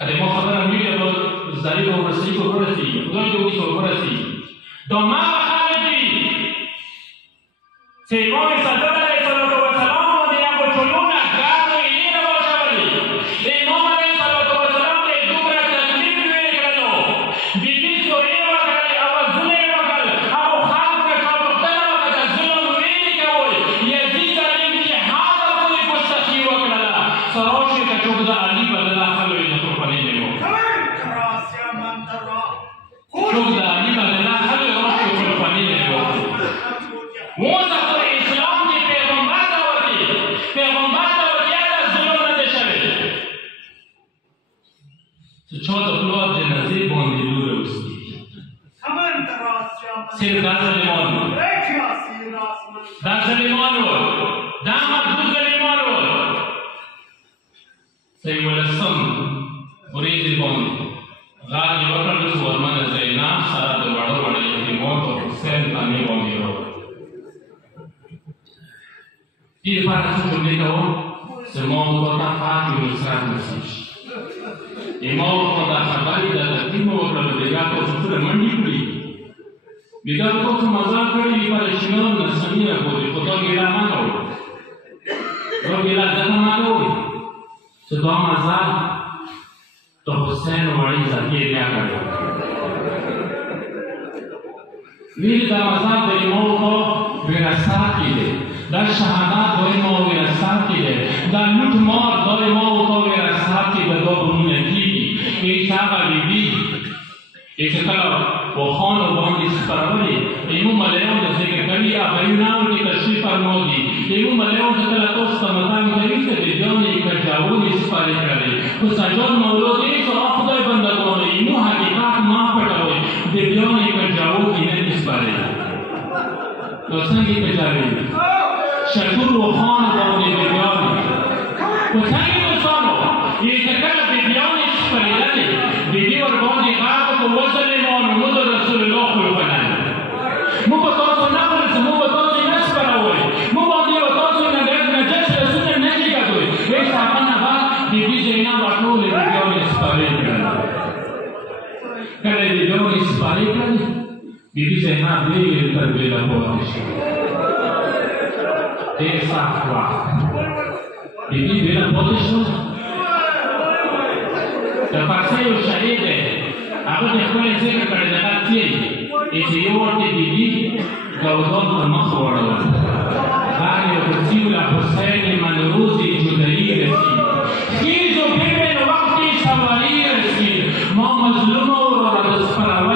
ما خبرم میگه با زری و رسی و رسی خدای دویش و رسی دو ما خالدی سیمام صدر علیه السلام و دیگه با چلونه گرد و اینی رو باشولی امام علیه السلام به دوباره تکلیف بیوی کرلو بیبی سوری رو کرلی آوازونه رو کرل او خلق که دختر رو که ظلم ویلی کولی یزید علیم که حاضر کولی کشتخی رو کرلا سراشی که چوکده علی بدلا خلوی نتون کنی نگو چوکده علی بدلا خلوی نتون کنی نگو موزه خود اسلام که پیغمبر داوردی از ظلم ندشوید چون دخلوات جنازه باندی دور اوستی صرف در ظلمان دامت دو ظلمان سیولستم بریدی باندی غالی وکرد سورمان زینام سارا دوارو وڑا یتیموت و حسین تانی باندی رو این فرصت جمله که سماو کوتا فاتی و نصرات نسیش امام خدا خبری در تقدیم وکرد دیگه تو سفر منی کری بیگه تو مزار کری پرشنون نسانی رکوری خدا گیلا مانو رو گیلا زنا مانو سدوا مزار تو حسین وڑی زکی بیا کرده ویل دا مزار دا امام کو ویرسات کی ده در شهادت دای ما ویرسات کی ده در لوت مار دای ما کو ویرسات کی ده دو بنونه کی ایسا غلیبی ایسا کلا و خان و باندی سپرولی ایمو ملیون دا ذکر کری آخریناو کی تشریف فرمودی ایمو ملیون دا کلا توستا مطامی کریسه بیدیانی کجاونی سپاری کردی تو سجاد مولود ایسو آخدای بندگانه ایمو حقیقت ما پڑھوئی بیدیانی کجاو کی نتی سپاری تو سنگی کجاوی شکر و خان باندی بیدیانی تو سنگی دوستانو یہ تکل بیدیانی سپاری لدی بیدی ور باندی غاب کو وزلیمان مدر رسول اللہ خوی کنن مو بتاسو نبرسه مو بتاسو نسپروی مو باندی بتاسو نجس رسول نجی کدوی ایسا اپنا با بیدی جینا بطول بیدیانی سپاری کرن کله بیدیانی سپاری کرن بیدی جینا بیدی تر بیدا پوتش دیر ساخت وقت بیدی بیدا پوتش شد در پرسه و شهیده اگه دخول ذکر کرده قطعی ایسی یه ورده بیدی گوزان پر مخ وردن غانی و تسیول حسین من روزی جدایی رسید خیز و ببین وقتی سواری رسید ما مظلوم و را دست پروی